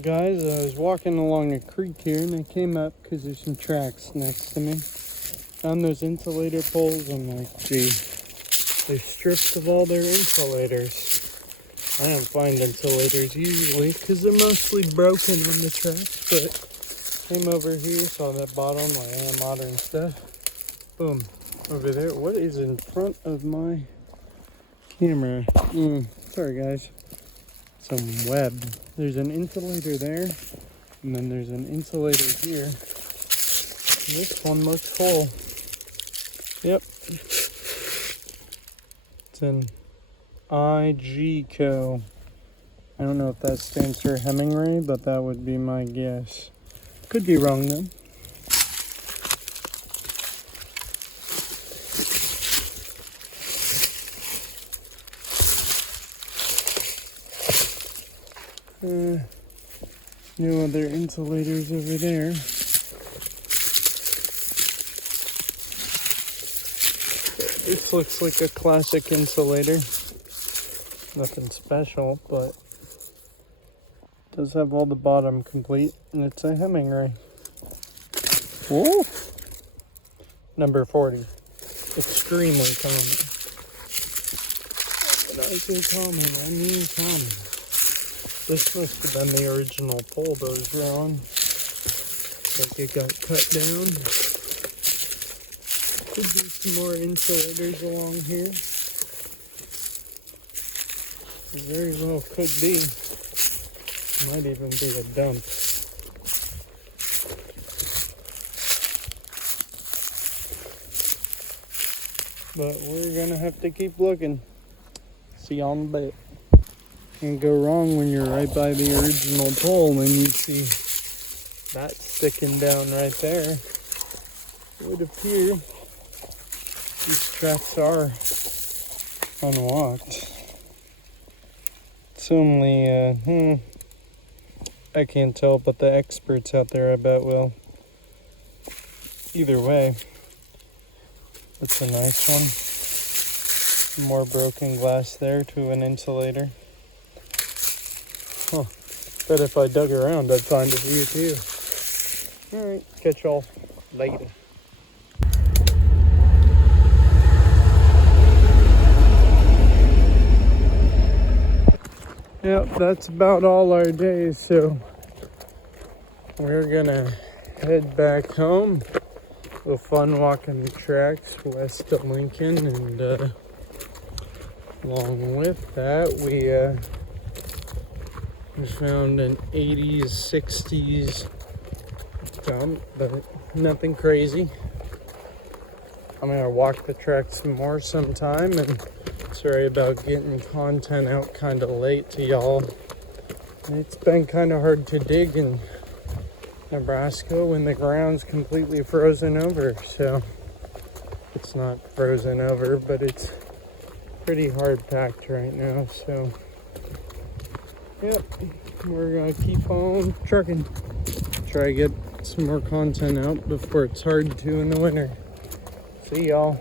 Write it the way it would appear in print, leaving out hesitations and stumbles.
Guys, I was walking along a creek here and I came up because there's some tracks next to me. Found those insulator poles. I'm like, gee, they're strips of all their insulators. I don't find insulators usually because they're mostly broken on the track, but came over here, saw that bottom, like modern stuff. Boom, over there. What is in front of my camera? Sorry guys. Some web. There's an insulator there, and then there's an insulator here. And this one looks full. Yep. It's an IGCO. I don't know if that stands for Hemingway, but that would be my guess. Could be wrong though. No other insulators over there. This looks like a classic insulator. Nothing special, but it does have all the bottom complete, and it's a Hemingway. Whoa! Number 40. Extremely common. When I say common, I mean common. This must have been the original pole those were on. Like it got cut down. Could be some more insulators along here. Very well could be. Might even be a dump. But we're gonna have to keep looking. See y'all in a bit. Can't go wrong when you're right by the original pole and you see that sticking down right there. It would appear these tracks are unwalked. It's only, I can't tell, but the experts out there I bet will. Either way, it's a nice one. Some more broken glass there to an insulator. Huh. Bet if I dug around, I'd find a few too. Alright, catch y'all later. Yep, that's about all our days, so we're gonna head back home. A little fun walking the tracks west of Lincoln, and along with that, we found an 80s, 60s dump, but nothing crazy. I'm gonna walk the track some more sometime, and sorry about getting content out kind of late to y'all. It's been kind of hard to dig in Nebraska when the ground's completely frozen over, so it's not frozen over, but it's pretty hard packed right now, so yep, we're gonna keep on trucking. Try to get some more content out before it's hard to in the winter. See y'all.